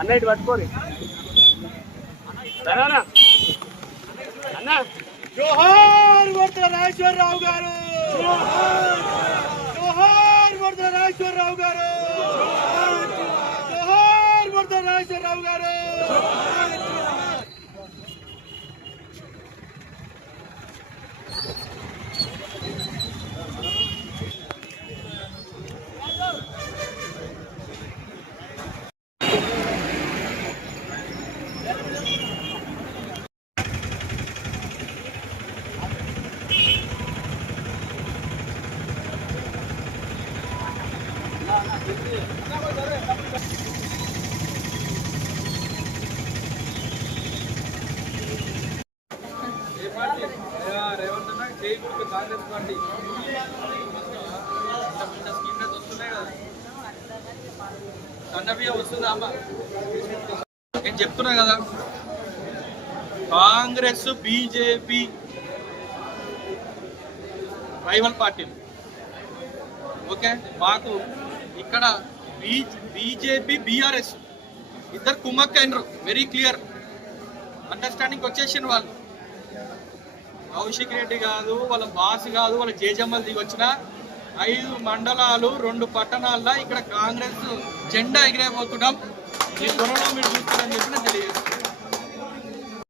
అన్నట్టు పట్టుకోరి అన్న. జోహార్ వర్ధల నాగేశ్వరరావు గారు, జోహార్ వర్ధల నాగేశ్వరరావు గారు, జోహార్ వర్ధల నాగేశ్వరరావు గారు. కాంగ్రెస్ పార్టీ స్కీమ్ వస్తున్నాయి కదా, సన్నబియ్య వస్తుందా అమ్మ? నేను చెప్తున్నా కదా, కాంగ్రెస్ బీజేపీ రైవల్ పార్టీలు. ఓకే, మాకు ఇక్కడ బీజేపీ బీఆర్ఎస్ ఇద్దరు కుమ్మక్కైనరు. వెరీ క్లియర్ అండర్స్టాండింగ్ వచ్చేసిన వాళ్ళు. కౌశిక్ రెడ్డి కాదు, వాళ్ళ బాస్ కాదు, వాళ్ళ జేజమ్మలు దిగి వచ్చిన 5 మండలాలు 2 పట్టణాల్లో ఇక్కడ కాంగ్రెస్ జెండా ఎగిరేపోతున్నాం. ఈ త్వరలో మీరు చూస్తారని చెప్పి నేను తెలియజేస్తున్నాను.